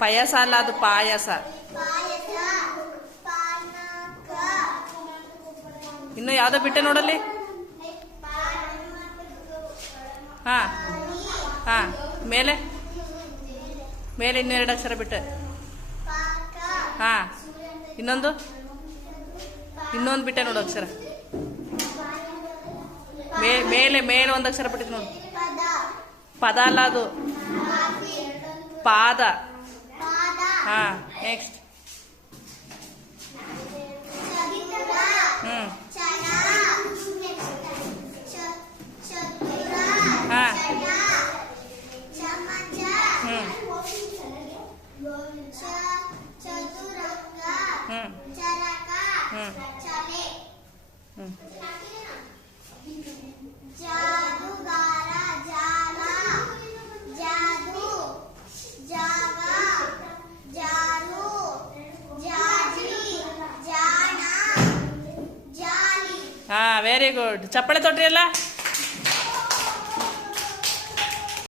ಪಾಯಸ ಅಲ್ಲ, ಅದು ಪಾಯಸ. ಇನ್ನು ಯಾವ್ದೋ ಬಿಟ್ಟೆ ನೋಡಲ್ಲಿ. ಹಾ ಹಾ, ಮೇಲೆ ಮೇಲೆ ಇನ್ನೂ 2 ಅಕ್ಷರ ಬಿಟ್ಟೆ. ಹಾ, ಇನ್ನೊಂದು ಬಿಟ್ಟೆ ನೋಡು ಅಕ್ಷರ. ಮೇಲೆ ಮೇಲೆ 1 ಅಕ್ಷರ ಬಿಟ್ಟಿದ್ದು ನೋಡು. ಪದ ಅಲ್ಲ ಅದು, ಪಾದ. ಹಾ, ನೆಕ್ಸ್ಟ್. ಹ್ಮ್ ಹಾ ಹ್ಮ್ ಹ್ಮ್ ಹ್ಮ್ ಹ್ಮ್ ಹಾ, ವೆರಿ ಗುಡ್. ಚಪ್ಪಳೆ ತೊಟ್ರಿ ಅಲ್ಲ.